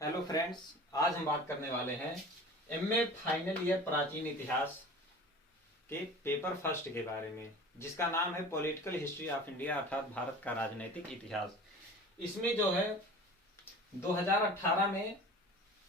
Hello friends, आज हम बात करने वाले हैं एमए फाइनल ईयर प्राचीन इतिहास के पेपर फर्स्ट के बारे में, जिसका नाम है पॉलिटिकल हिस्ट्री ऑफ इंडिया अर्थात भारत का राजनीतिक इतिहास। इसमें जो है 2018 में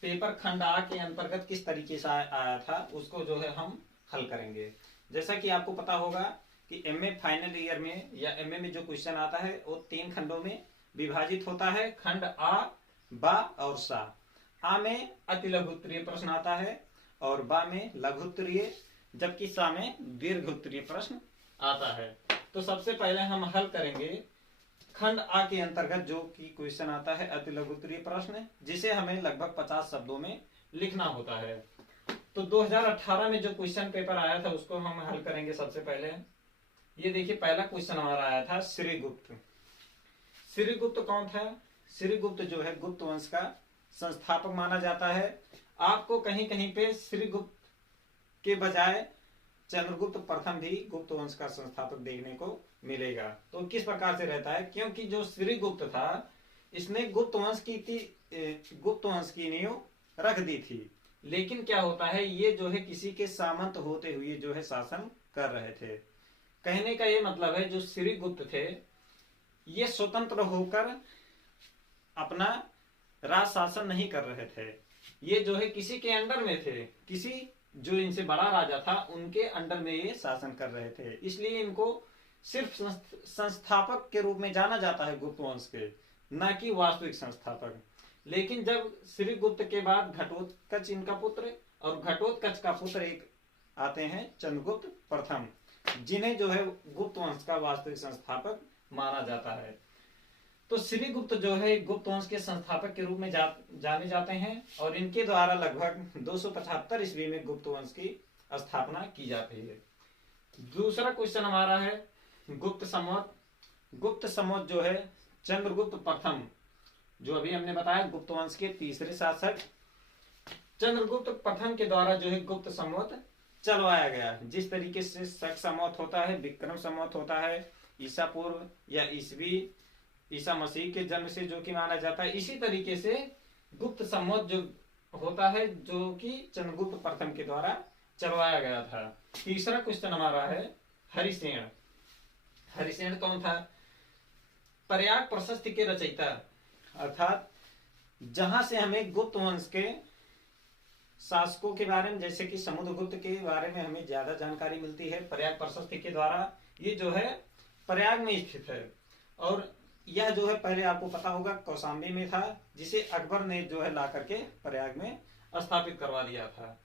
पेपर खंड आ के अंतर्गत किस तरीके से आया था उसको जो है हम हल करेंगे। जैसा कि आपको पता होगा कि एमए फाइनल ईयर में या एमए में जो क्वेश्चन आता है वो 3 खंडों में विभाजित होता है। खंड आ, बा और सा। आ में अति लघु उत्तरीय प्रश्न आता है और बा में लघु उत्तरीय, जबकि सा में दीर्घ उत्तरीय प्रश्न आता है। तो सबसे पहले हम हल करेंगे खंड आ के अंतर्गत जो कि क्वेश्चन आता है अति लघु उत्तरीय प्रश्न, जिसे हमें लगभग 50 शब्दों में लिखना होता है। तो 2018 में जो क्वेश्चन पेपर आया था उसको हम हल करेंगे। सबसे पहले ये देखिए, पहला क्वेश्चन हमारा आया था श्रीगुप्त। श्रीगुप्त कौन था? श्रीगुप्त जो है गुप्त वंश का संस्थापक माना जाता है। आपको कहीं कहीं पे श्रीगुप्त के बजाय चंद्रगुप्त प्रथम भी गुप्त वंश का संस्थापक देखने को मिलेगा। तो किस प्रकार से रहता है? क्योंकि जो श्रीगुप्त था इसने गुप्त वंश की नींव रख दी थी। लेकिन क्या होता है, ये जो है किसी के सामंत होते हुए जो है शासन कर रहे थे। कहने का ये मतलब है जो श्रीगुप्त थे ये स्वतंत्र होकर अपना राज शासन नहीं कर रहे थे। ये जो है किसी के अंडर में थे, किसी जो इनसे बड़ा राजा था उनके अंडर में ये शासन कर रहे थे। इसलिए इनको सिर्फ संस्थापक के रूप में जाना जाता है गुप्त वंश के, न कि वास्तविक संस्थापक। लेकिन जब श्रीगुप्त के बाद घटोत्कच इनका पुत्र और घटोत्कच का पुत्र एक आते हैं चंद्रगुप्त प्रथम, जिन्हें जो है गुप्त वंश का वास्तविक संस्थापक माना जाता है। तो श्रीगुप्त जो है गुप्त वंश के संस्थापक के रूप में जाने जाते हैं और इनके द्वारा लगभग 275 ईस्वी में गुप्त वंश की स्थापना की जाती है। दूसरा क्वेश्चन हमारा है गुप्त संवत। गुप्त संवत जो है चंद्रगुप्त प्रथम, जो अभी हमने बताया गुप्त वंश के तीसरे शासक चंद्रगुप्त प्रथम के द्वारा जो है गुप्त संवत चलवाया गया। जिस तरीके से शक संवत होता है, विक्रम संवत होता है, ईसा पूर्व या ईसा मसीह के जन्म से जो कि माना जाता है, इसी तरीके से गुप्त संवत जो होता है जो कि चंद्रगुप्त प्रथम के द्वारा चलवाया गया था। तीसरा क्वेश्चन हमारा है हरिसेन। हरिसेन कौन था? प्रयाग प्रशस्ति के रचयिता, अर्थात जहां से हमें गुप्त वंश के शासकों के बारे में, जैसे कि समुद्रगुप्त के बारे में हमें ज्यादा जानकारी मिलती है प्रयाग प्रशस्ति के द्वारा। ये जो है प्रयाग में स्थित है और यह जो है पहले आपको पता होगा कौशाम्बी में था, जिसे अकबर ने जो है ला करके प्रयाग में स्थापित करवा दिया था।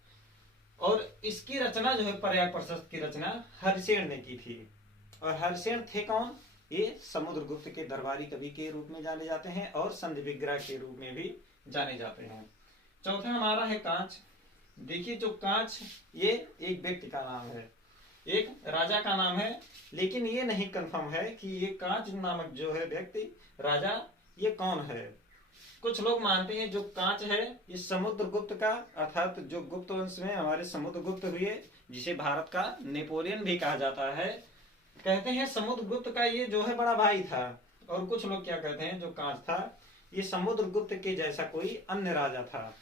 और इसकी रचना जो है प्रयाग प्रशस्ति की रचना हरिसेन ने की थी। और हरिसेन थे कौन? ये समुद्रगुप्त के दरबारी कवि के रूप में जाने जाते हैं और संधि विग्रह के रूप में भी जाने जाते हैं। चौथा हमारा है कांच। देखिए, जो कांच ये एक व्यक्ति का नाम है, एक राजा का नाम है, लेकिन ये नहीं कंफर्म है कि ये कांच नामक जो है व्यक्ति राजा ये कौन है। कुछ लोग मानते हैं जो कांच है ये समुद्रगुप्त का, अर्थात जो गुप्त वंश में हमारे समुद्रगुप्त हुए, जिसे भारत का नेपोलियन भी कहा जाता है, कहते हैं समुद्रगुप्त का ये जो है बड़ा भाई था। और कुछ लोग क्या कहते हैं जो कांच था ये समुद्रगुप्त के जैसा कोई अन्य राजा था।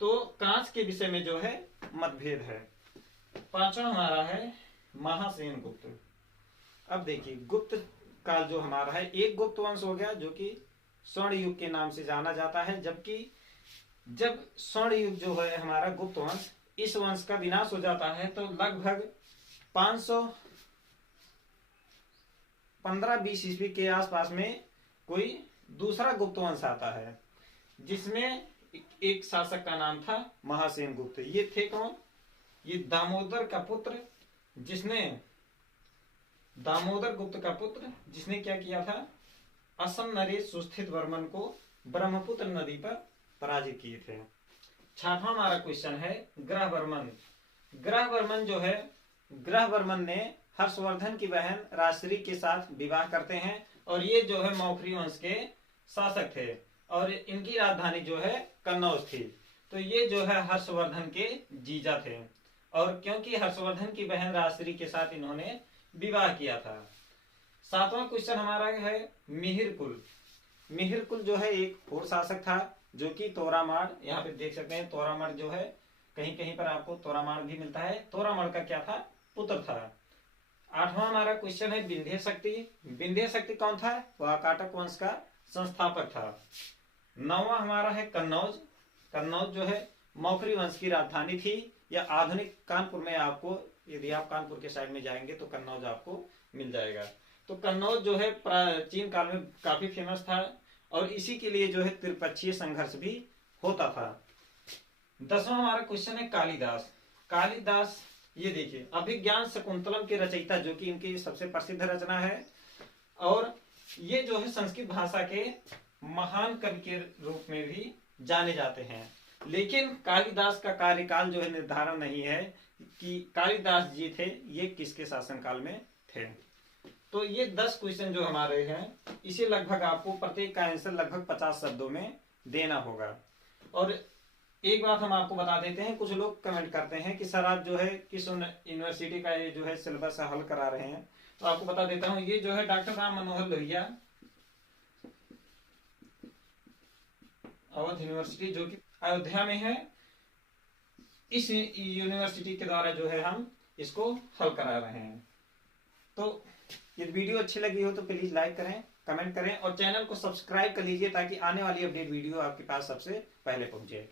तो कांच के विषय में जो है मतभेद है। पांचवा हमारा है महासेन गुप्त। अब देखिए, गुप्त काल जो हमारा है एक गुप्त वंश हो गया जो कि स्वर्ण युग के नाम से जाना जाता है। जबकि जब स्वर्ण युग जो है हमारा गुप्त वंश, इस वंश का विनाश हो जाता है तो लगभग 515-20 ईस्वी के आसपास में कोई दूसरा गुप्त वंश आता है, जिसमें एक शासक का नाम था महासेन गुप्त। ये थे कौन? ये दामोदर का पुत्र, दामोदर गुप्त का पुत्र, जिसने क्या किया था, असम नरेश सुस्थित वर्मन को ब्रह्मपुत्र नदी पर पराजित किए थे। छठवां हमारा क्वेश्चन है ग्रहवर्मन। ग्रहवर्मन जो है, ग्रहवर्मन ने हर्षवर्धन की बहन राजश्री के साथ विवाह करते हैं और ये जो है मौखरी वंश के शासक थे और इनकी राजधानी जो है कन्नौज थी। तो ये जो है हर्षवर्धन के जीजा थे और क्योंकि हर्षवर्धन की बहन राजश्री के साथ इन्होंने विवाह किया था। सातवां क्वेश्चन हमारा है मिहिर कुल। मिहिर कुल जो है एक और शासक था जो कि तोरामाड़, यहाँ पे देख सकते हैं तोरामाड़ जो है, कहीं कहीं पर आपको तोरामाड़ भी मिलता है। तोरामाड़ का क्या था, पुत्र था। 8वां हमारा क्वेश्चन है विंध्य शक्ति। विंध्य शक्ति कौन था, वह काटक वंश का संस्थापक था। 9वां हमारा है कन्नौज। कन्नौज जो है मौखरी वंश की राजधानी थी, या आधुनिक कानपुर में आपको, यदि आप कानपुर के साइड में जाएंगे तो कन्नौज आपको मिल जाएगा। तो कन्नौज जो है प्राचीन काल में काफी फेमस था, और इसी के लिए जो है त्रिपक्षीय संघर्ष भी होता था। 10वां हमारा क्वेश्चन है कालिदास। कालिदास, ये देखिए अभिज्ञान शकुंतलम के रचयिता, जो कि इनकी सबसे प्रसिद्ध रचना है, और ये जो है संस्कृत भाषा के महान कवि के रूप में भी जाने जाते हैं। लेकिन कालिदास का कार्यकाल जो है निर्धारण नहीं है कि कालिदास जी थे ये किसके शासनकाल में थे। तो ये 10 क्वेश्चन जो हमारे हैं, इसे लगभग आपको प्रत्येक का आंसर लगभग 50 शब्दों में देना होगा। और एक बात हम आपको बता देते हैं, कुछ लोग कमेंट करते हैं कि सर आप जो है किस यूनिवर्सिटी का ये जो है सिलेबस हल करा रहे हैं, तो आपको बता देता हूँ, ये जो है डॉक्टर राम मनोहर लोहिया अवध यूनिवर्सिटी, जो कि अयोध्या में है, इस यूनिवर्सिटी के द्वारा जो है हम इसको हल करा रहे हैं। तो ये वीडियो अच्छी लगी हो तो प्लीज लाइक करें, कमेंट करें, और चैनल को सब्सक्राइब कर लीजिए ताकि आने वाली अपडेट वीडियो आपके पास सबसे पहले पहुंचे।